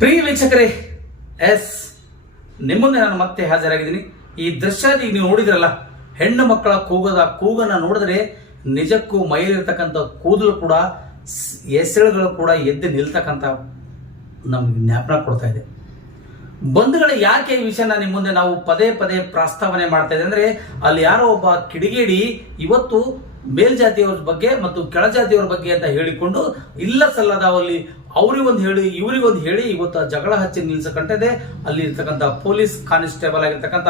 ಪ್ರಿಯ ವೀಕ್ಷಕರೇ, ನಿಮ್ಮಂದೆ ನಾನು ಮತ್ತೆ ಹಾಜರಾಗಿದ್ದೀನಿ. ಈ ದೃಶ್ಯಾದಿ ನೀವು ನೋಡಿದ್ರಲ್ಲ, ಹೆಣ್ಣು ಮಕ್ಕಳ ಕೂಗನ್ನ ನೋಡಿದ್ರೆ ನಿಜಕ್ಕೂ ಮೈಲಿರ್ತಕ್ಕಂಥ ಕೂದಲು ಕೂಡ ಎಸಳುಗಳು ಕೂಡ ಎದ್ದು ನಿಲ್ತಕ್ಕಂಥ ನಮ್ಗೆ ಜ್ಞಾಪನ ಕೊಡ್ತಾ ಇದೆ. ಬಂಧುಗಳು, ಯಾಕೆ ಈ ವಿಷಯನ ನಿಮ್ಮ ಮುಂದೆ ನಾವು ಪದೇ ಪದೇ ಪ್ರಸ್ತಾವನೆ ಮಾಡ್ತಾ ಇದೆ ಅಂದ್ರೆ, ಅಲ್ಲಿ ಯಾರೋ ಒಬ್ಬ ಕಿಡಿಗೇಡಿ ಇವತ್ತು ಮೇಲ್ಜಾತಿಯವರ ಬಗ್ಗೆ ಮತ್ತು ಕೆಳಜಾತಿಯವರ ಬಗ್ಗೆ ಅಂತ ಹೇಳಿಕೊಂಡು ಇಲ್ಲ ಸಲ್ಲದ ಅಲ್ಲಿ ಅವರಿಗೊಂದು ಹೇಳಿ ಇವರಿಗೊಂದು ಹೇಳಿ ಇವತ್ತು ಆ ಜಗಳ ಹಚ್ಚಿ ನಿಲ್ಸಕಂಟಿದೆ. ಅಲ್ಲಿ ಇರ್ತಕ್ಕಂಥ ಪೊಲೀಸ್ ಕಾನ್ಸ್ಟೇಬಲ್ ಆಗಿರ್ತಕ್ಕಂಥ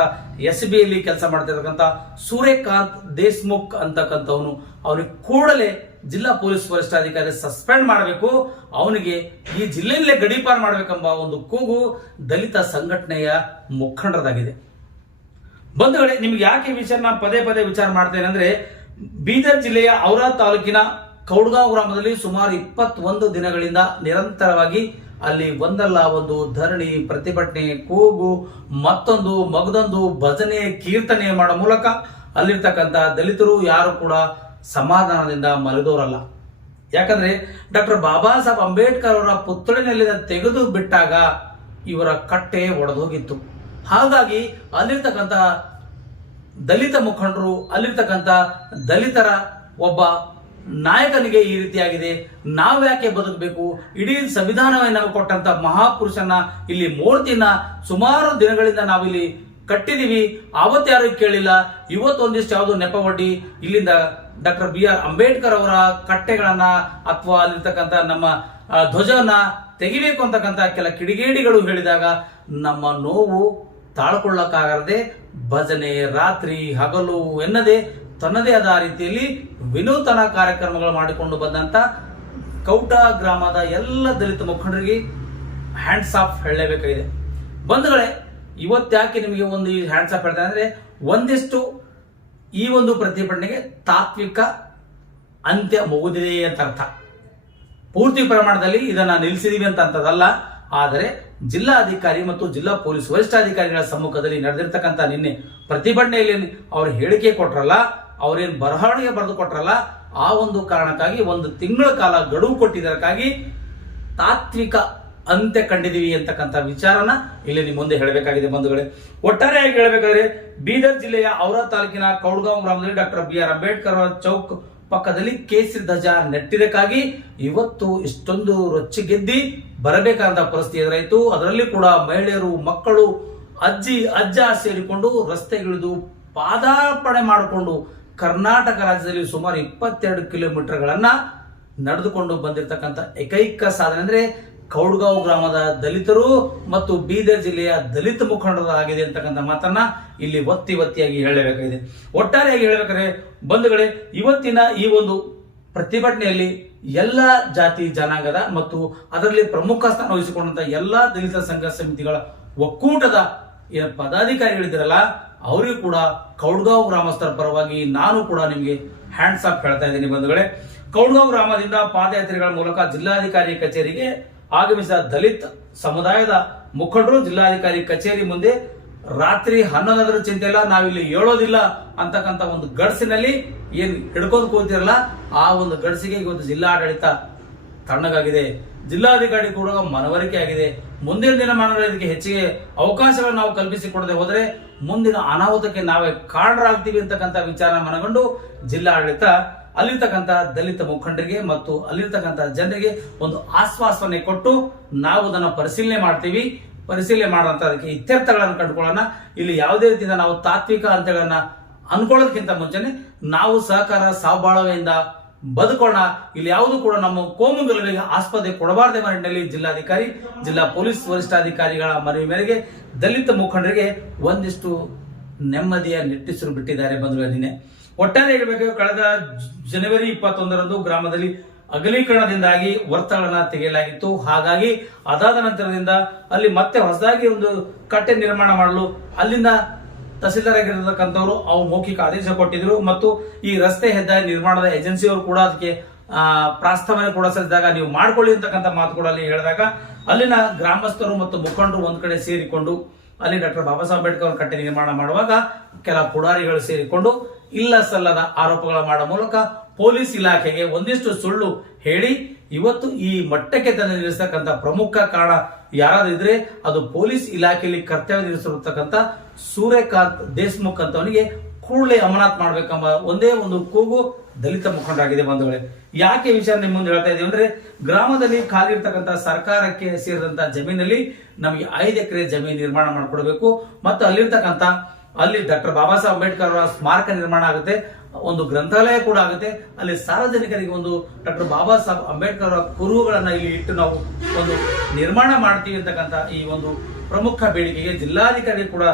SB ಅಲ್ಲಿ ಕೆಲಸ ಮಾಡ್ತಿರ್ತಕ್ಕಂಥ ಸೂರ್ಯಕಾಂತ್ ದೇಶ್ಮುಖ್ ಅಂತಕ್ಕಂಥವನು, ಅವನಿಗೆ ಕೂಡಲೇ ಜಿಲ್ಲಾ ಪೊಲೀಸ್ ವರಿಷ್ಠಾಧಿಕಾರಿ ಸಸ್ಪೆಂಡ್ ಮಾಡಬೇಕು, ಅವನಿಗೆ ಈ ಜಿಲ್ಲೆಯಲ್ಲೇ ಗಡೀಪಾರು ಮಾಡಬೇಕೆಂಬ ಒಂದು ಕೂಗು ದಲಿತ ಸಂಘಟನೆಯ ಮುಖಂಡರದಾಗಿದೆ. ಬಂಧುಗಳೇ, ನಿಮ್ಗೆ ಯಾಕೆ ವಿಷಯನ ಪದೇ ಪದೇ ವಿಚಾರ ಮಾಡ್ತೇನೆ ಅಂದ್ರೆ, ಬೀದರ್ ಜಿಲ್ಲೆಯ ಔರಾ ತಾಲೂಕಿನ ಕೌಡ್ಗಾಂವ್ ಗ್ರಾಮದಲ್ಲಿ ಸುಮಾರು 21 ದಿನಗಳಿಂದ ನಿರಂತರವಾಗಿ ಅಲ್ಲಿ ಒಂದಲ್ಲ ಒಂದು ಧರಣಿ, ಪ್ರತಿಭಟನೆ, ಕೂಗು, ಮತ್ತೊಂದು ಮಗದೊಂದು ಭಜನೆ, ಕೀರ್ತನೆ ಮಾಡೋ ಮೂಲಕ ಅಲ್ಲಿರ್ತಕ್ಕಂಥ ದಲಿತರು ಯಾರು ಕೂಡ ಸಮಾಧಾನದಿಂದ ಮಲದವರಲ್ಲ. ಯಾಕಂದ್ರೆ ಡಾಕ್ಟರ್ ಬಾಬಾ ಸಾಹೇಬ್ ಅಂಬೇಡ್ಕರ್ ಅವರ ಪುತ್ಥಳಿನಲ್ಲಿ ತೆಗೆದು ಬಿಟ್ಟಾಗ ಇವರ ಕಟ್ಟೆ ಒಡೆದೋಗಿತ್ತು. ಹಾಗಾಗಿ ಅಲ್ಲಿರ್ತಕ್ಕಂಥ ದಲಿತ ಮುಖಂಡರು, ಅಲ್ಲಿರ್ತಕ್ಕಂಥ ದಲಿತರ ಒಬ್ಬ ನಾಯಕನಿಗೆ ಈ ರೀತಿಯಾಗಿದೆ, ನಾವು ಯಾಕೆ ಬದುಕಬೇಕು, ಇಡೀ ಸಂವಿಧಾನವೇ ನಮಗೆ ಕೊಟ್ಟಂತ ಮಹಾಪುರುಷನ ಇಲ್ಲಿ ಮೂರ್ತಿನ ಸುಮಾರು ದಿನಗಳಿಂದ ನಾವಿಲ್ಲಿ ಕಟ್ಟಿದೀವಿ, ಆವತ್ತು ಯಾರು ಕೇಳಿಲ್ಲ, ಇವತ್ತು ಒಂದಿಷ್ಟು ಯಾವುದೋ ನೆಪ ಒಡ್ಡಿ ಇಲ್ಲಿಂದ ಡಾಕ್ಟರ್ BR ಅಂಬೇಡ್ಕರ್ ಅವರ ಕಟ್ಟೆಗಳನ್ನ ಅಥವಾ ಅಲ್ಲಿರ್ತಕ್ಕಂಥ ನಮ್ಮ ಧ್ವಜವನ್ನ ತೆಗಿಬೇಕು ಅಂತಕ್ಕಂಥ ಕೆಲ ಕಿಡಿಗೇಡಿಗಳು ಹೇಳಿದಾಗ ನಮ್ಮ ನೋವು ತಾಳ್ಕೊಳ್ಳಕ್ಕಾಗದೆ ಭಜನೆ ರಾತ್ರಿ ಹಗಲು ಎನ್ನದೆ ತನ್ನದೇ ಆದ ರೀತಿಯಲ್ಲಿ ವಿನೂತನ ಕಾರ್ಯಕ್ರಮಗಳು ಮಾಡಿಕೊಂಡು ಬಂದಂತ ಕೌಟ ಗ್ರಾಮದ ಎಲ್ಲ ದಲಿತ ಮುಖಂಡರಿಗೆ ಹ್ಯಾಂಡ್ಸ್ ಆಫ್ ಹೇಳಲೇಬೇಕಾಗಿದೆ. ಬಂಧುಗಳೇ, ಇವತ್ತ್ಯಾಕೆ ನಿಮಗೆ ಒಂದು ಹ್ಯಾಂಡ್ಸ್ ಆಫ್ ಹೇಳ್ತಾರೆ ಅಂದ್ರೆ, ಒಂದಿಷ್ಟು ಈ ಒಂದು ಪ್ರತಿಭಟನೆಗೆ ತಾತ್ವಿಕ ಅಂತ್ಯ ಮುಗಿದಿದೆ ಅಂತ ಅರ್ಥ. ಪೂರ್ತಿ ಪ್ರಮಾಣದಲ್ಲಿ ಇದನ್ನ ನಿಲ್ಲಿಸಿದೀವಿ ಅಂತ ಅಂತದಲ್ಲ. ಆದರೆ ಜಿಲ್ಲಾಧಿಕಾರಿ ಮತ್ತು ಜಿಲ್ಲಾ ಪೊಲೀಸ್ ವರಿಷ್ಠಾಧಿಕಾರಿಗಳ ಸಮ್ಮುಖದಲ್ಲಿ ನಡೆದಿರ್ತಕ್ಕಂಥ ನಿನ್ನೆ ಪ್ರತಿಭಟನೆಯಲ್ಲಿ ಅವರು ಹೇಳಿಕೆ ಕೊಟ್ರಲ್ಲ, ಅವರೇನು ಬರವಣಿಗೆ ಬರೆದು ಕೊಟ್ರಲ್ಲ, ಆ ಒಂದು ಕಾರಣಕ್ಕಾಗಿ 1 ತಿಂಗಳ ಕಾಲ ಗಡುವು ಕೊಟ್ಟಿದ್ದಕ್ಕಾಗಿ ತಾತ್ವಿಕ ಅಂತ್ಯ ಕಂಡಿದೀವಿ ಅಂತಕ್ಕಂಥ ವಿಚಾರನ ಇಲ್ಲಿ ನಿಮ್ಮ ಮುಂದೆ ಹೇಳಬೇಕಾಗಿದೆ. ಬಂಧುಗಳೇ, ಒಟ್ಟಾರೆಯಾಗಿ ಹೇಳಬೇಕಾದ್ರೆ ಬೀದರ್ ಜಿಲ್ಲೆಯ ಔರಾ ತಾಲೂಕಿನ ಕೌಡ್ಗಾಂವ್ ಗ್ರಾಮದಲ್ಲಿ ಡಾಕ್ಟರ್ BR ಅಂಬೇಡ್ಕರ್ ಚೌಕ್ ಪಕ್ಕದಲ್ಲಿ ಕೇಸರಿ ಧ್ವಜ ನೆಟ್ಟಿದಕ್ಕಾಗಿ ಇವತ್ತು ಇಷ್ಟೊಂದು ರೊಚ್ಚಿಗೆದ್ದಿ ಬರಬೇಕಾದಂತ ಪರಿಸ್ಥಿತಿ ಎದುರಾಯಿತು. ಅದರಲ್ಲಿ ಕೂಡ ಮಹಿಳೆಯರು, ಮಕ್ಕಳು, ಅಜ್ಜ ಸೇರಿಕೊಂಡು ರಸ್ತೆಗಿಳಿದು ಪಾದಾರ್ಪಣೆ ಮಾಡಿಕೊಂಡು ಕರ್ನಾಟಕ ರಾಜ್ಯದಲ್ಲಿ ಸುಮಾರು 22 ಕಿಲೋಮೀಟರ್ಗಳನ್ನ ನಡೆದುಕೊಂಡು ಬಂದಿರತಕ್ಕಂಥ ಏಕೈಕ ಸಾಧನೆ ಅಂದ್ರೆ ಕೌಡ್ಗಾಂವ್ ಗ್ರಾಮದ ದಲಿತರು ಮತ್ತು ಬೀದರ್ ಜಿಲ್ಲೆಯ ದಲಿತ ಮುಖಂಡರಾಗಿದೆ ಅಂತಕ್ಕಂಥ ಮಾತನ್ನ ಇಲ್ಲಿ ಒತ್ತಿಯಾಗಿ ಹೇಳಬೇಕಾಗಿದೆ. ಒಟ್ಟಾರೆಯಾಗಿ ಹೇಳಬೇಕಾದ್ರೆ ಬಂಧುಗಳೇ, ಇವತ್ತಿನ ಈ ಒಂದು ಪ್ರತಿಭಟನೆಯಲ್ಲಿ ಎಲ್ಲ ಜಾತಿ ಜನಾಂಗದ ಮತ್ತು ಅದರಲ್ಲಿ ಪ್ರಮುಖ ಸ್ಥಾನ ವಹಿಸಿಕೊಂಡಂತ ಎಲ್ಲಾ ದಲಿತ ಸಂಘ ಸಮಿತಿಗಳ ಒಕ್ಕೂಟದ ಪದಾಧಿಕಾರಿಗಳಿದ್ದಾರಲ್ಲ, ಅವರಿಗೂ ಕೂಡ ಕೌಡ್ಗಾಂವ್ ಗ್ರಾಮಸ್ಥರ ಪರವಾಗಿ ನಾನು ಕೂಡ ನಿಮಗೆ ಹ್ಯಾಂಡ್ಸ್ ಆಫ್ ಹೇಳ್ತಾ ಇದ್ದೀನಿ. ಬಂಧುಗಳೇ, ಕೌಡ್ಗಾಂವ್ ಗ್ರಾಮದಿಂದ ಪಾದಯಾತ್ರೆಗಳ ಮೂಲಕ ಜಿಲ್ಲಾಧಿಕಾರಿ ಕಚೇರಿಗೆ ಆಗಮಿಸಿದ ದಲಿತ ಸಮುದಾಯದ ಮುಖಂಡರು ಜಿಲ್ಲಾಧಿಕಾರಿ ಕಚೇರಿ ಮುಂದೆ ರಾತ್ರಿ 11 ಚಿಂತೆ ಇಲ್ಲ, ನಾವಿಲ್ಲಿ ಹೇಳೋದಿಲ್ಲ ಅಂತಕ್ಕಂಥ ಒಂದು ಗಡ್ಸಿನಲ್ಲಿ ಏನ್ ಹಿಡ್ಕೊಂಡು ಕೂತಿರಲ್ಲ, ಆ ಒಂದು ಗಡ್ಸಿಗೆ ಇವತ್ತು ಜಿಲ್ಲಾಡಳಿತ ತಣ್ಣಗಾಗಿದೆ. ಜಿಲ್ಲಾಧಿಕಾರಿ ಕೂಡ ಮನವರಿಕೆ ಆಗಿದೆ. ಮುಂದಿನ ದಿನಮಾನಗಳಲ್ಲಿ ಇದಕ್ಕೆ ಹೆಚ್ಚಿಗೆ ಅವಕಾಶಗಳನ್ನು ನಾವು ಕಲ್ಪಿಸಿಕೊಡದೆ ಹೋದರೆ ಮುಂದಿನ ಅನಾಹುತಕ್ಕೆ ನಾವೇ ಕಾರಣರಾಗ್ತೀವಿ ಅಂತಕ್ಕಂಥ ವಿಚಾರ ಮನಗೊಂಡು ಜಿಲ್ಲಾಡಳಿತ ಅಲ್ಲಿರ್ತಕ್ಕಂಥ ದಲಿತ ಮುಖಂಡರಿಗೆ ಮತ್ತು ಅಲ್ಲಿರ್ತಕ್ಕಂಥ ಜನರಿಗೆ ಒಂದು ಆಶ್ವಾಸನೆ ಕೊಟ್ಟು ನಾವು ಅದನ್ನು ಪರಿಶೀಲನೆ ಮಾಡುವಂತ ಅದಕ್ಕೆ ಇತ್ಯರ್ಥಗಳನ್ನು ಕಂಡುಕೊಳ್ಳೋಣ. ಇಲ್ಲಿ ಯಾವುದೇ ರೀತಿಯಿಂದ ನಾವು ತಾತ್ವಿಕ ಅಂತ್ಯಗಳನ್ನ ಅನ್ಕೊಳ್ಳೋದಕ್ಕಿಂತ ಮುಂಚೆನೆ ನಾವು ಸಹಕಾರ ಸಹಬಾಳ್ವೆಯಿಂದ ಬದುಕೋಣ. ಇಲ್ಲಿ ಯಾವುದು ಕೂಡ ನಮ್ಮ ಕೋಮು ಗಲಭೆಗೆ ಆಸ್ಪದೆ ಕೊಡಬಾರದೆ ನಿಟ್ಟಿನಲ್ಲಿ ಜಿಲ್ಲಾಧಿಕಾರಿ, ಜಿಲ್ಲಾ ಪೊಲೀಸ್ ವರಿಷ್ಠಾಧಿಕಾರಿಗಳ ಮನವಿ ಮೇರೆಗೆ ದಲಿತ ಮುಖಂಡರಿಗೆ ಒಂದಿಷ್ಟು ನೆಮ್ಮದಿಯ ನಿಟ್ಟುಸಿರು ಬಿಟ್ಟಿದ್ದಾರೆ. ಬಂಧುಗಳೇ, ಒಟ್ಟಾರೆ ಹೇಳಬೇಕು, ಕಳೆದ ಜನವರಿ 21ರಂದು ಗ್ರಾಮದಲ್ಲಿ ಅಗಲೀಕರಣದಿಂದಾಗಿ ವರ್ತಗಳನ್ನ ತೆಗೆಯಲಾಗಿತ್ತು. ಹಾಗಾಗಿ ಅದಾದ ನಂತರದಿಂದ ಅಲ್ಲಿ ಮತ್ತೆ ಹೊಸದಾಗಿ ಒಂದು ಕಟ್ಟೆ ನಿರ್ಮಾಣ ಮಾಡಲು ಅಲ್ಲಿಂದ ತಹಸೀಲ್ದಾರ್ ಆಗಿರತಕ್ಕಂಥವ್ರು ಅವು ಮೌಖಿಕ ಆದೇಶ ಕೊಟ್ಟಿದ್ರು ಮತ್ತು ಈ ರಸ್ತೆ ಹೆದ್ದಾರಿ ನಿರ್ಮಾಣದ ಏಜೆನ್ಸಿಯವರು ಕೂಡ ಅದಕ್ಕೆ ಪ್ರಸ್ತಾವನೆ ಕೂಡ ಸಲ್ಲಿಸಿದಾಗ ನೀವು ಮಾಡ್ಕೊಳ್ಳಿ ಅಂತಕ್ಕಂಥ ಮಾತು ಕೂಡ ಅಲ್ಲಿ ಹೇಳಿದಾಗ ಅಲ್ಲಿನ ಗ್ರಾಮಸ್ಥರು ಮತ್ತು ಮುಖಂಡರು ಒಂದ್ ಕಡೆ ಸೇರಿಕೊಂಡು ಅಲ್ಲಿ ಡಾಕ್ಟರ್ ಬಾಬಾ ಸಾಹೇಬ್ ಅಂಬೇಡ್ಕರ್ ಕಟ್ಟೆ ನಿರ್ಮಾಣ ಮಾಡುವಾಗ ಕೆಲ ಪುಡಾರಿಗಳು ಸೇರಿಕೊಂಡು ಇಲ್ಲ ಸಲ್ಲದ ಆರೋಪಗಳ ಮಾಡೋ ಮೂಲಕ ಪೊಲೀಸ್ ಇಲಾಖೆಗೆ ಒಂದಿಷ್ಟು ಸುಳ್ಳು ಹೇಳಿ ಇವತ್ತು ಈ ಮಟ್ಟಕ್ಕೆ ತಂದು ನಿಲ್ಲಿಸತಕ್ಕಂಥ ಪ್ರಮುಖ ಕಾರಣ ಯಾರಾದ್ರೂ ಇದ್ರೆ ಅದು ಪೊಲೀಸ್ ಇಲಾಖೆಯಲ್ಲಿ ಕರ್ತವ್ಯ ನಿರ್ವಹಿಸಿರ್ತಕ್ಕಂಥ ಸೂರ್ಯಕಾಂತ್ ದೇಶ್ಮುಖ್ ಅಂತವನಿಗೆ ಕೂಡಲೇ ಅಮಾನತ್ ಮಾಡ್ಬೇಕೆಂಬ ಒಂದೇ ಒಂದು ಕೂಗು ದಲಿತ ಮುಖಂಡರಾಗಿದೆ ಬಂಧುಗಳೇ. ಯಾಕೆ ವಿಷಯ ನಿಮ್ಮ ಮುಂದೆ ಹೇಳ್ತಾ ಇದೀವಿ ಅಂದ್ರೆ, ಗ್ರಾಮದಲ್ಲಿ ಖಾಲಿ ಇರ್ತಕ್ಕಂಥ ಸರ್ಕಾರಕ್ಕೆ ಸೇರಿದಂತ ಜಮೀನಲ್ಲಿ ನಮಗೆ 5 ಎಕರೆ ಜಮೀನು ನಿರ್ಮಾಣ ಮಾಡಿಕೊಡ್ಬೇಕು ಮತ್ತು ಅಲ್ಲಿ ಡಾಕ್ಟರ್ ಬಾಬಾ ಸಾಹೇಬ್ ಅಂಬೇಡ್ಕರ್ ಅವರ ಸ್ಮಾರಕ ನಿರ್ಮಾಣ ಆಗುತ್ತೆ, ಒಂದು ಗ್ರಂಥಾಲಯ ಕೂಡ ಆಗುತ್ತೆ. ಅಲ್ಲಿ ಸಾರ್ವಜನಿಕರಿಗೆ ಒಂದು ಡಾಕ್ಟರ್ ಬಾಬಾ ಸಾಹೇಬ್ ಅಂಬೇಡ್ಕರ್ ಅವರ ಕುರುಹುಗಳನ್ನ ಇಲ್ಲಿ ಇಟ್ಟು ನಾವು ಒಂದು ನಿರ್ಮಾಣ ಮಾಡ್ತೀವಿ ಅಂತಕ್ಕಂಥ ಈ ಒಂದು ಪ್ರಮುಖ ಬೇಡಿಕೆಗೆ ಜಿಲ್ಲಾಧಿಕಾರಿ ಕೂಡ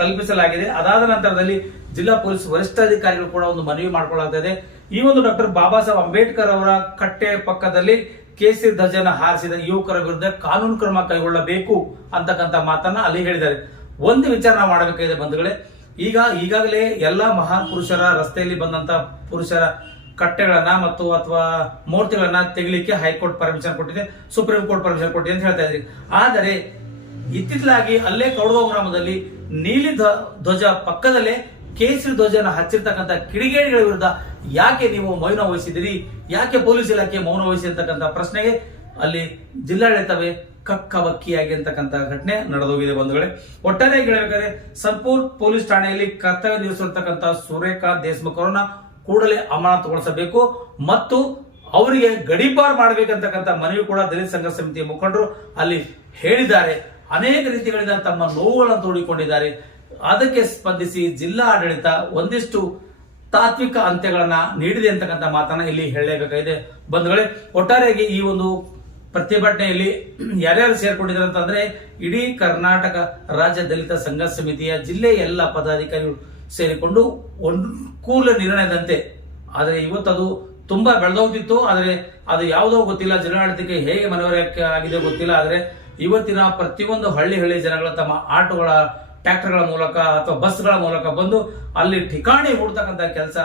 ತಲುಪಿಸಲಾಗಿದೆ. ಅದಾದ ನಂತರದಲ್ಲಿ ಜಿಲ್ಲಾ ಪೊಲೀಸ್ ವರಿಷ್ಠಾಧಿಕಾರಿಗಳು ಕೂಡ ಒಂದು ಮನವಿ ಮಾಡಿಕೊಳ್ಳಲಾಗ್ತಾ ಇದೆ. ಈ ಒಂದು ಡಾಕ್ಟರ್ ಬಾಬಾ ಸಾಹೇಬ್ ಅಂಬೇಡ್ಕರ್ ಅವರ ಕಟ್ಟೆ ಪಕ್ಕದಲ್ಲಿ ಕೇಸರಿ ಧ್ವಜನ ಹಾರಿಸಿದ ಯುವಕರ ವಿರುದ್ಧ ಕಾನೂನು ಕ್ರಮ ಕೈಗೊಳ್ಳಬೇಕು ಅಂತಕ್ಕಂಥ ಮಾತನ್ನ ಅಲ್ಲಿ ಹೇಳಿದ್ದಾರೆ. ಒಂದು ವಿಚಾರ ನಾವು ಮಾಡಬೇಕಾಗಿದೆ ಬಂಧುಗಳೇ, ಈಗಾಗಲೇ ಎಲ್ಲಾ ಮಹಾನ್ ಪುರುಷರ ರಸ್ತೆಯಲ್ಲಿ ಬಂದಂತ ಪುರುಷರ ಕಟ್ಟೆಗಳನ್ನ ಮತ್ತು ಅಥವಾ ಮೂರ್ತಿಗಳನ್ನ ತೆಗಿಲಿಕ್ಕೆ ಹೈಕೋರ್ಟ್ ಪರ್ಮಿಷನ್ ಕೊಟ್ಟಿದೆ, ಸುಪ್ರೀಂ ಕೋರ್ಟ್ ಪರ್ಮಿಷನ್ ಕೊಟ್ಟಿದೆ ಅಂತ ಹೇಳ್ತಾ ಇದ್ರಿ. ಆದರೆ ಇತ್ತಿತ್ತಲಾಗಿ ಅಲ್ಲೇ ಕೌಡಗಾಂವ್ ಗ್ರಾಮದಲ್ಲಿ ನೀಲಿ ಧ್ವಜ ಪಕ್ಕದಲ್ಲೇ ಕೇಸರಿ ಧ್ವಜನ ಹಚ್ಚಿರ್ತಕ್ಕಂಥ ಕಿಡಿಗೇಡಿಗಳ ವಿರುದ್ಧ ಯಾಕೆ ನೀವು ಮೌನ ವಹಿಸಿದಿರಿ, ಯಾಕೆ ಪೊಲೀಸ್ ಇಲಾಖೆ ಮೌನ ವಹಿಸಿರ್ತಕ್ಕಂಥ ಪ್ರಶ್ನೆಗೆ ಅಲ್ಲಿ ಜಿಲ್ಲಾಡಳಿತವೇ ಕಕ್ಕಬಕ್ಕಿಯಾಗಿ ಅಂತಕ್ಕಂಥ ಘಟನೆ ನಡೆದೋಗಿದೆ ಬಂಧುಗಳೇ. ಒಟ್ಟಾರೆ ಹೇಳಬೇಕಾದ್ರೆ ಸನ್ಪುರ್ ಪೊಲೀಸ್ ಠಾಣೆಯಲ್ಲಿ ಕರ್ತವ್ಯ ನಿರ್ವಹಿಸಿರ್ತಕ್ಕಂಥ ಸೂರ್ಯಕಾಂತ್ ದೇಶ್ಮುಖ್ ಅವರನ್ನ ಕೂಡಲೇ ಅಮಾನತುಗೊಳಿಸಬೇಕು ಮತ್ತು ಅವರಿಗೆ ಗಡೀಪಾರು ಮಾಡಬೇಕಂತಕ್ಕಂಥ ಮನವಿ ಕೂಡ ದಲಿತ ಸಂಘರ್ಷ ಸಮಿತಿಯ ಮುಖಂಡರು ಅಲ್ಲಿ ಹೇಳಿದ್ದಾರೆ. ಅನೇಕ ರೀತಿಗಳಿಂದ ತಮ್ಮ ನೋವುಗಳನ್ನು ತೋಡಿಕೊಂಡಿದ್ದಾರೆ. ಅದಕ್ಕೆ ಸ್ಪಂದಿಸಿ ಜಿಲ್ಲಾ ಆಡಳಿತ ಒಂದಿಷ್ಟು ತಾತ್ವಿಕ ಅಂತ್ಯಗಳನ್ನ ನೀಡಿದೆ ಅಂತಕ್ಕಂಥ ಮಾತನ್ನ ಇಲ್ಲಿ ಹೇಳಲೇಬೇಕಾಗಿದೆ ಬಂಧುಗಳೇ. ಒಟ್ಟಾರೆಯಾಗಿ ಈ ಒಂದು ಪ್ರತಿಭಟನೆಯಲ್ಲಿ ಯಾರ್ಯಾರು ಸೇರ್ಕೊಂಡಿದ್ದಾರೆ ಅಂತಂದ್ರೆ, ಇಡೀ ಕರ್ನಾಟಕ ರಾಜ್ಯ ದಲಿತ ಸಂಘರ್ಷ ಸಮಿತಿಯ ಜಿಲ್ಲೆಯ ಎಲ್ಲ ಪದಾಧಿಕಾರಿಗಳು ಸೇರಿಕೊಂಡು ಒಂದು ಕೂಲ ನಿರ್ಣಯದಂತೆ, ಆದರೆ ಇವತ್ತು ಅದು ತುಂಬಾ ಬೆಳೆದೋಗ್ತಿತ್ತು. ಆದರೆ ಅದು ಯಾವುದೋ ಗೊತ್ತಿಲ್ಲ, ಜಿಲ್ಲಾಡಳಿತಕ್ಕೆ ಹೇಗೆ ಮನವರಿಕೆ ಆಗಿದೆ ಗೊತ್ತಿಲ್ಲ. ಆದರೆ ಇವತ್ತಿನ ಪ್ರತಿಯೊಂದು ಹಳ್ಳಿ ಜನಗಳು ತಮ್ಮ ಆಟೋಗಳ, ಟ್ರ್ಯಾಕ್ಟರ್ಗಳ ಮೂಲಕ ಅಥವಾ ಬಸ್ಗಳ ಮೂಲಕ ಬಂದು ಅಲ್ಲಿ ಠಿಕಾಣಿ ಹೂಡ್ತಕ್ಕಂಥ ಕೆಲಸ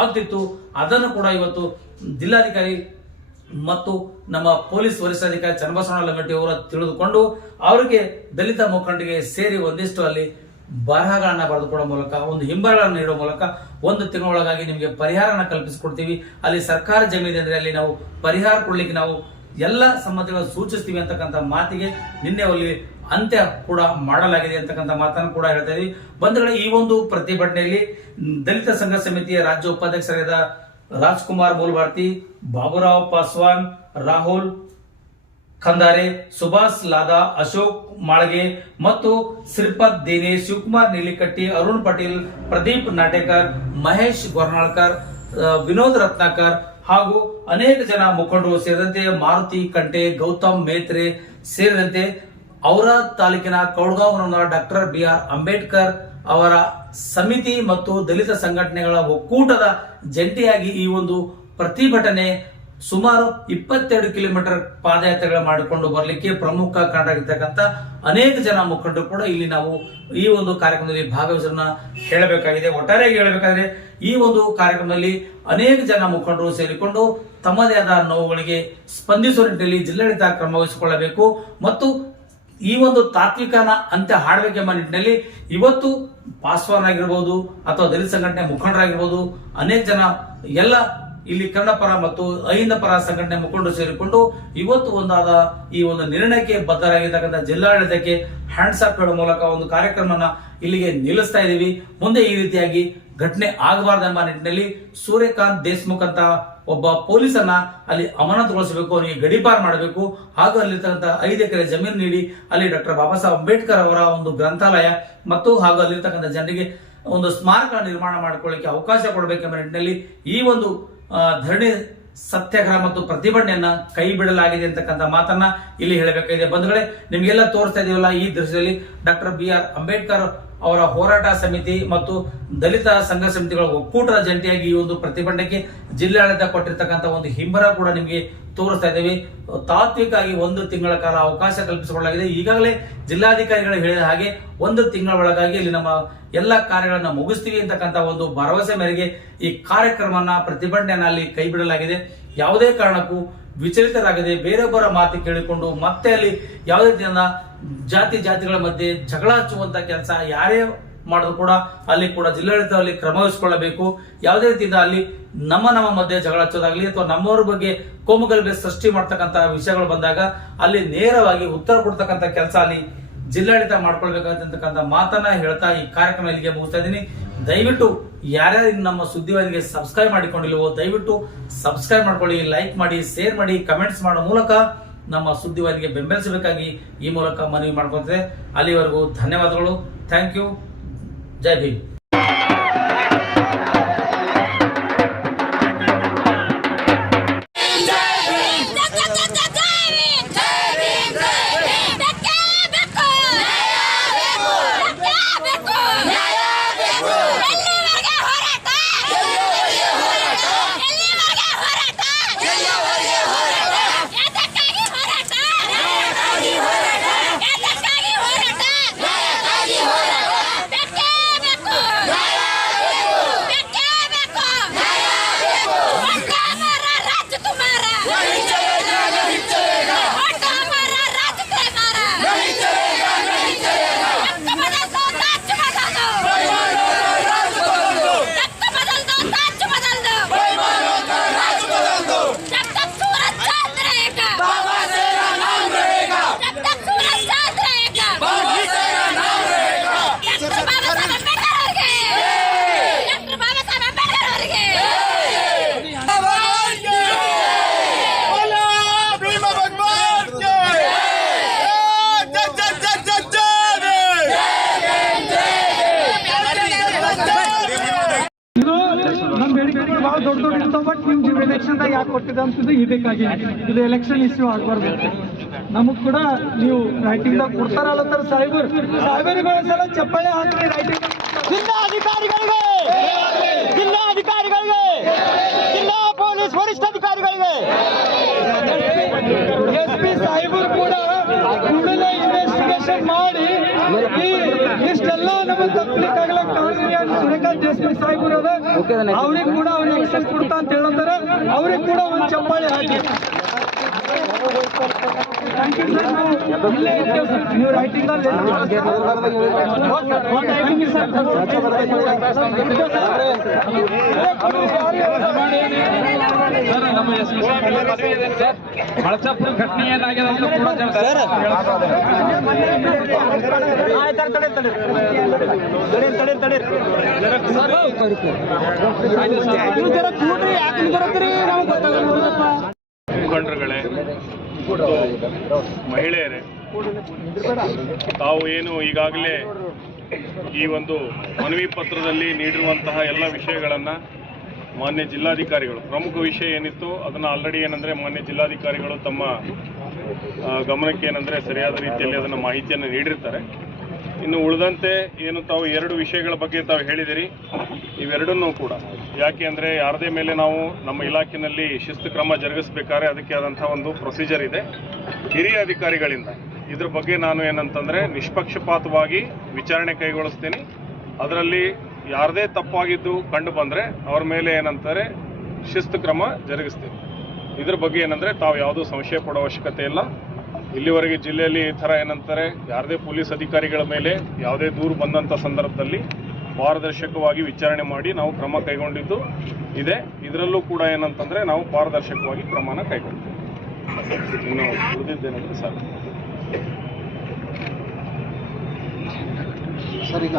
ಆಗ್ತಿತ್ತು. ಅದನ್ನು ಕೂಡ ಇವತ್ತು ಜಿಲ್ಲಾಧಿಕಾರಿ ಮತ್ತು ನಮ್ಮ ಪೊಲೀಸ್ ವರಿಷ್ಠಾಧಿಕಾರಿ ಚನ್ನಬಸವಣ್ಣ ಲಂಗಟ್ಟಿ ಅವರ ತಿಳಿದುಕೊಂಡು ಅವರಿಗೆ ದಲಿತ ಮುಖಂಡರಿಗೆ ಸೇರಿ ಒಂದಿಷ್ಟು ಅಲ್ಲಿ ಬರಹಗಳನ್ನ ಬರೆದುಕೊಡೋ ಮೂಲಕ, ಒಂದು ಹಿಂಬರಗಳನ್ನು ನೀಡುವ ಮೂಲಕ 1 ತಿಂಗಳೊಳಗಾಗಿ ನಿಮಗೆ ಪರಿಹಾರನ ಕಲ್ಪಿಸಿಕೊಡ್ತೀವಿ, ಅಲ್ಲಿ ಸರ್ಕಾರ ಜಮೀನಿದೆ ಅಂದ್ರೆ ಅಲ್ಲಿ ನಾವು ಪರಿಹಾರ ಕೊಡ್ಲಿಕ್ಕೆ ನಾವು ಎಲ್ಲ ಸಮ್ಮತಿಗಳನ್ನು ಸೂಚಿಸ್ತೀವಿ ಅಂತಕ್ಕಂಥ ಮಾತಿಗೆ ನಿನ್ನೆ ಅಲ್ಲಿ ಅಂತ್ಯ ಕೂಡ ಮಾಡಲಾಗಿದೆ ಅಂತಕ್ಕಂಥ ಮಾತನ್ನು ಕೂಡ ಹೇಳ್ತಾ ಇದೀವಿ ಬಂಧುಗಳೇ. ಈ ಒಂದು ಪ್ರತಿಭಟನೆಯಲ್ಲಿ ದಲಿತ ಸಂಘ ಸಮಿತಿಯ ರಾಜ್ಯ ಉಪಾಧ್ಯಕ್ಷರಾದ ರಾಜ್ಕುಮಾರ್ ಮೂಲ್ಭಾರ್ತಿ, ಬಾಬುರಾವ್ ಪಾಸ್ವಾನ್, ರಾಹುಲ್ ಖಂದಾರೆ, ಸುಭಾಷ್ ಲಾದಾ, ಅಶೋಕ್ ಮಾಳ್ಗೆ ಮತ್ತು ಶ್ರೀಪದ್ ದೇನೆ, ಶಿವಕುಮಾರ್ ನೀಲಿಕಟ್ಟಿ, ಅರುಣ್ ಪಟೇಲ್, ಪ್ರದೀಪ್ ನಾಟೇಕರ್, ಮಹೇಶ್ ಗೊರ್ನಾಳ್ಕರ್, ವಿನೋದ್ ರತ್ನಾಕರ್ ಹಾಗೂ ಅನೇಕ ಜನ ಮುಖಂಡರು ಸೇರಿದಂತೆ ಮಾರುತಿ ಕಂಟೆ, ಗೌತಮ್ ಮೇತ್ರೆ ಸೇರಿದಂತೆ ಔರ ತಾಲೂಕಿನ ಕೌಡಗಾಂವ್ನ ಡಾಕ್ಟರ್ BR ಅಂಬೇಡ್ಕರ್ ಅವರ ಸಮಿತಿ ಮತ್ತು ದಲಿತ ಸಂಘಟನೆಗಳ ಒಕ್ಕೂಟದ ಜಂಟಿಯಾಗಿ ಈ ಒಂದು ಪ್ರತಿಭಟನೆ ಸುಮಾರು 22 ಕಿಲೋಮೀಟರ್ ಪಾದಯಾತ್ರೆಗಳ ಮಾಡಿಕೊಂಡು ಬರಲಿಕ್ಕೆ ಪ್ರಮುಖ ಕಾರಣವಾಗಿರ್ತಕ್ಕಂಥ ಅನೇಕ ಜನ ಮುಖಂಡರು ಕೂಡ ಇಲ್ಲಿ ನಾವು ಈ ಒಂದು ಕಾರ್ಯಕ್ರಮದಲ್ಲಿ ಭಾಗವಹಿಸೋದನ್ನ ಹೇಳಬೇಕಾಗಿದೆ. ಒಟ್ಟಾರೆಯಾಗಿ ಹೇಳಬೇಕಾದ್ರೆ ಈ ಒಂದು ಕಾರ್ಯಕ್ರಮದಲ್ಲಿ ಅನೇಕ ಜನ ಮುಖಂಡರು ಸೇರಿಕೊಂಡು ತಮ್ಮದೇ ಆದ ನೋವುಗಳಿಗೆ ಸ್ಪಂದಿಸುವ ನಿಟ್ಟಿನಲ್ಲಿ ಜಿಲ್ಲಾಡಳಿತ ಕ್ರಮ ವಹಿಸಿಕೊಳ್ಳಬೇಕು ಮತ್ತು ಈ ಒಂದು ತಾತ್ವಿಕನ ಅಂತ್ಯ ಹಾಡಬೇಕೆಂಬ ನಿಟ್ಟಿನಲ್ಲಿ ಇವತ್ತು ಪಾಸ್ವಾನ್ ಆಗಿರ್ಬೋದು ಅಥವಾ ದಲಿತ ಸಂಘಟನೆ ಮುಖಂಡರಾಗಿರ್ಬೋದು ಅನೇಕ ಜನ ಎಲ್ಲ ಇಲ್ಲಿ ಕನ್ನಡ ಪರ ಮತ್ತು ಅಹಿಂದ ಪರ ಸಂಘಟನೆ ಮುಖಂಡರು ಸೇರಿಕೊಂಡು ಇವತ್ತು ಒಂದಾದ ಈ ಒಂದು ನಿರ್ಣಯಕ್ಕೆ ಬದ್ಧರಾಗಿರ್ತಕ್ಕಂಥ ಜಿಲ್ಲಾಡಳಿತಕ್ಕೆ ಹ್ಯಾಂಡ್ಸ್ ಅಪ್ ಹೇಳುವ ಮೂಲಕ ಒಂದು ಕಾರ್ಯಕ್ರಮನ ಇಲ್ಲಿಗೆ ನಿಲ್ಲಿಸ್ತಾ ಇದ್ದೀವಿ. ಮುಂದೆ ಈ ರೀತಿಯಾಗಿ ಘಟನೆ ಆಗಬಾರ್ದೆಂಬ ನಿಟ್ಟಿನಲ್ಲಿ ಸೂರ್ಯಕಾಂತ್ ದೇಶ್ಮುಖ್ ಅಂತ ಒಬ್ಬ ಪೊಲೀಸನ್ನ ಅಲ್ಲಿ ಅಮಾನತುಗೊಳಿಸಬೇಕು, ಅವನಿಗೆ ಗಡೀಪಾರು ಮಾಡಬೇಕು ಹಾಗೂ ಅಲ್ಲಿರ್ತಕ್ಕಂಥ 5 ಎಕರೆ ಜಮೀನು ನೀಡಿ ಅಲ್ಲಿ ಡಾಕ್ಟರ್ ಬಾಬಾ ಸಾಹೇಬ್ ಅಂಬೇಡ್ಕರ್ ಅವರ ಒಂದು ಗ್ರಂಥಾಲಯ ಮತ್ತು ಹಾಗೂ ಅಲ್ಲಿರ್ತಕ್ಕಂಥ ಜನರಿಗೆ ಒಂದು ಸ್ಮಾರಕ ನಿರ್ಮಾಣ ಮಾಡಿಕೊಳ್ಳಿಕ್ಕೆ ಅವಕಾಶ ಕೊಡಬೇಕೆಂಬ ನಿಟ್ಟಿನಲ್ಲಿ ಈ ಒಂದು ಧರಣಿ ಸತ್ಯಾಗ್ರಹ ಮತ್ತು ಪ್ರತಿಭಟನೆಯನ್ನ ಕೈ ಬಿಡಲಾಗಿದೆ ಅಂತಕ್ಕಂಥ ಮಾತನ್ನ ಇಲ್ಲಿ ಹೇಳಬೇಕಾಗಿದೆ ಬಂಧುಗಳೇ. ನಿಮ್ಗೆಲ್ಲ ತೋರಿಸ್ತಾ ಇದೀವಲ್ಲ ಈ ದೃಶ್ಯದಲ್ಲಿ ಡಾಕ್ಟರ್ BR ಅಂಬೇಡ್ಕರ್ ಅವರ ಹೋರಾಟ ಸಮಿತಿ ಮತ್ತು ದಲಿತ ಸಂಘ ಸಮಿತಿಗಳ ಒಕ್ಕೂಟದ ಜಂಟಿಯಾಗಿ ಈ ಒಂದು ಪ್ರತಿಭಟನೆಗೆ ಜಿಲ್ಲಾಡಳಿತ ಕೊಟ್ಟಿರ್ತಕ್ಕಂಥ ಒಂದು ಹಿಂಬರ ಕೂಡ ನಿಮಗೆ ತೋರಿಸ್ತಾ ಇದ್ದೇವೆ. ತಾತ್ವಿಕವಾಗಿ 1 ತಿಂಗಳ ಕಾಲ ಅವಕಾಶ ಕಲ್ಪಿಸಿಕೊಳ್ಳಲಾಗಿದೆ. ಈಗಾಗಲೇ ಜಿಲ್ಲಾಧಿಕಾರಿಗಳು ಹೇಳಿದ ಹಾಗೆ 1 ತಿಂಗಳ ಒಳಗಾಗಿ ಇಲ್ಲಿ ನಮ್ಮ ಎಲ್ಲ ಕಾರ್ಯಗಳನ್ನ ಮುಗಿಸ್ತೀವಿ ಅಂತಕ್ಕಂಥ ಒಂದು ಭರವಸೆ ಮೇರೆಗೆ ಈ ಕಾರ್ಯಕ್ರಮನ ಪ್ರತಿಭಟನೆಯನ್ನ ಅಲ್ಲಿ ಕೈ ಬಿಡಲಾಗಿದೆ. ಯಾವುದೇ ಕಾರಣಕ್ಕೂ ವಿಚಲಿತರಾಗದೆ ಬೇರೊಬ್ಬರ ಮಾತು ಕೇಳಿಕೊಂಡು ಮತ್ತೆ ಅಲ್ಲಿ ಯಾವುದೇ ರೀತಿಯ ಜಾತಿಗಳ ಮಧ್ಯೆ ಜಗಳ ಹಚ್ಚುವಂತ ಕೆಲಸ ಯಾರೇ ಮಾಡೋದು ಕೂಡ ಅಲ್ಲಿ ಕೂಡ ಜಿಲ್ಲಾಡಳಿತದಲ್ಲಿ ಕ್ರಮ ವಹಿಸಿಕೊಳ್ಳಬೇಕು. ಯಾವುದೇ ರೀತಿಯಿಂದ ಅಲ್ಲಿ ನಮ್ಮ ಮಧ್ಯೆ ಜಗಳ ಹಚ್ಚೋದಾಗ್ಲಿ ಅಥವಾ ನಮ್ಮವರ ಬಗ್ಗೆ ಕೋಮುಗಲಭೆ ಸೃಷ್ಟಿ ಮಾಡ್ತಕ್ಕಂಥ ವಿಷಯಗಳು ಬಂದಾಗ ಅಲ್ಲಿ ನೇರವಾಗಿ ಉತ್ತರ ಕೊಡ್ತಕ್ಕಂಥ ಕೆಲಸ ಅಲ್ಲಿ ಜಿಲ್ಲಾಡಳಿತ ಮಾಡ್ಕೊಳ್ಬೇಕಾದಂತಕ್ಕಂಥ ಮಾತನ್ನ ಹೇಳ್ತಾ ಈ ಕಾರ್ಯಕ್ರಮ ಇಲ್ಲಿಗೆ ಮುಗಿಸ್ತಾ ಇದ್ದೀನಿ. ದಯವಿಟ್ಟು ಯಾರ್ಯಾರು ನಮ್ಮ ಸುದ್ದಿವಾಹಿನಿಗೆ ಸಬ್ಸ್ಕ್ರೈಬ್ ಮಾಡಿಕೊಂಡಿಲ್ವೋ ದಯವಿಟ್ಟು ಸಬ್ಸ್ಕ್ರೈಬ್ ಮಾಡ್ಕೊಳ್ಳಿ, ಲೈಕ್ ಮಾಡಿ, ಶೇರ್ ಮಾಡಿ, ಕಮೆಂಟ್ಸ್ ಮಾಡೋ ಮೂಲಕ ನಮ್ಮ ಸುದ್ದಿವಾಹಿನಿಗೆ ಬೆಂಬಲಿಸಬೇಕಾಗಿ ಈ ಮೂಲಕ ಮನವಿ ಮಾಡ್ಕೊಳ್ತೇವೆ. ಅಲ್ಲಿವರೆಗೂ ಧನ್ಯವಾದಗಳು. Thank you. ಜೈ ಭೀಮ್. ಭಾಳ ದೊಡ್ಡ ದೊಡ್ಡ ಇರ್ತಾವ. ಬಟ್ ನಿಮ್ಗೆ ಎಲೆಕ್ಷನ್ದಾಗ ಯಾಕೆ ಕೊಟ್ಟಿದೆ ಅಂತಿದ್ದು ಇದಕ್ಕಾಗಿ ಇದು ಎಲೆಕ್ಷನ್ ಇಶ್ಯೂ ಆಗಬಾರ್ದು. ನಮಗ್ ಕೂಡ ನೀವು ರೈಟಿಂಗ್ದಾಗ ಕೊಡ್ತಾರಲ್ಲ ಸಾಹೇಬರುಗಳ ಚಪ್ಪಾಳೆ ಹಾಕಿ ರೈಟಿಂಗ್. ಜಿಲ್ಲಾ ಅಧಿಕಾರಿಗಳಿಗೆ, ಜಿಲ್ಲಾ ಅಧಿಕಾರಿಗಳಿಗೆ, ಜಿಲ್ಲಾ ಪೊಲೀಸ್ ವರಿಷ್ಠಾಧಿಕಾರಿಗಳಿಗೆ, SP ಸಾಹೇಬರು ಕೂಡ ಕೂಡಲೇ ಇನ್ವೆಸ್ಟಿಗೇಷನ್ ಮಾಡಿ ಇಷ್ಟೆಲ್ಲ ನಮ್ಮ ತಪ್ಪಲಿಕ್ಕಾಗಲ್ಲ ಕಾನೂನು ಸೂರ್ಯಕಾಂತ್ SP ಸಾಹೇಬರು ಅದ ಅವ್ರಿಗೆ ಕೂಡ ಅವ್ರಿಗೆ ಎಕ್ಸೆಸ್ ಕೊಡ್ತಾ ಅಂತ ಹೇಳ್ತಾರೆ. ಅವ್ರಿಗೆ ಕೂಡ ಒಂದು ಚಪ್ಪಾಳೆ ಹಾಕಿ. ನೀವು ರೈಟಿಂಗ್ ಮಳಚಾಪುರ ಘಟನೆ ಏನಾಗಿದೆ ಅಂತ ಮುಖಂಡರುಗಳೇ, ಮಹಿಳೆಯರೇ, ತಾವು ಏನು ಈಗಾಗಲೇ ಈ ಒಂದು ಮನವಿ ಪತ್ರದಲ್ಲಿ ನೀಡಿರುವಂತಹ ಎಲ್ಲ ವಿಷಯಗಳನ್ನು ಮಾನ್ಯ ಜಿಲ್ಲಾಧಿಕಾರಿಗಳು, ಪ್ರಮುಖ ವಿಷಯ ಏನಿತ್ತು ಅದನ್ನು ಆಲ್ರೆಡಿ ಏನಂದರೆ ಮಾನ್ಯ ಜಿಲ್ಲಾಧಿಕಾರಿಗಳು ತಮ್ಮ ಗಮನಕ್ಕೆ ಏನಂದರೆ ಸರಿಯಾದ ರೀತಿಯಲ್ಲಿ ಅದನ್ನು ಮಾಹಿತಿಯನ್ನು ನೀಡಿರ್ತಾರೆ. ಇನ್ನು ಉಳಿದಂತೆ ಏನು ತಾವು 2 ವಿಷಯಗಳ ಬಗ್ಗೆ ತಾವು ಹೇಳಿದಿರಿ, ಇವೆರಡನ್ನೂ ಕೂಡ ಯಾಕೆ ಅಂದರೆ ಯಾರದೇ ಮೇಲೆ ನಾವು ನಮ್ಮ ಇಲಾಖೆಯಲ್ಲಿ ಶಿಸ್ತು ಕ್ರಮ ಜರುಗಿಸಬೇಕಾದ್ರೆ ಅದಕ್ಕೆ ಆದಂಥ ಒಂದು ಪ್ರೊಸೀಜರ್ ಇದೆ. ಹಿರಿಯ ಅಧಿಕಾರಿಗಳಿಂದ ಇದ್ರ ಬಗ್ಗೆ ನಾನು ಏನಂತಂದರೆ ನಿಷ್ಪಕ್ಷಪಾತವಾಗಿ ವಿಚಾರಣೆ ಕೈಗೊಳಿಸ್ತೀನಿ. ಅದರಲ್ಲಿ ಯಾರದೇ ತಪ್ಪಾಗಿದ್ದು ಕಂಡು ಬಂದರೆ ಅವ್ರ ಮೇಲೆ ಏನಂತಾರೆ ಶಿಸ್ತು ಕ್ರಮ ಜರುಗಿಸ್ತೀನಿ. ಇದ್ರ ಬಗ್ಗೆ ಏನಂದರೆ ತಾವು ಯಾವುದೂ ಸಂಶಯ ಪಡೋ ಅವಶ್ಯಕತೆ ಇಲ್ಲ. ಇಲ್ಲಿವರೆಗೆ ಜಿಲ್ಲೆಯಲ್ಲಿ ಈ ಥರ ಏನಂತಾರೆ ಯಾರದೇ ಪೊಲೀಸ್ ಅಧಿಕಾರಿಗಳ ಮೇಲೆ ಯಾವುದೇ ದೂರು ಬಂದಂಥ ಸಂದರ್ಭದಲ್ಲಿ ಪಾರದರ್ಶಕವಾಗಿ ವಿಚಾರಣೆ ಮಾಡಿ ನಾವು ಕ್ರಮ ಕೈಗೊಂಡಿದ್ದು ಇದೆ. ಇದರಲ್ಲೂ ಕೂಡ ಏನಂತಂದರೆ ನಾವು ಪಾರದರ್ಶಕವಾಗಿ ಕ್ರಮನ ಕೈಗೊಂಡಿದ್ದೀವಿ. ಇನ್ನು ಉಳಿದಿದ್ದೇನೆಂದರೆ ಸರ್ ಈಗ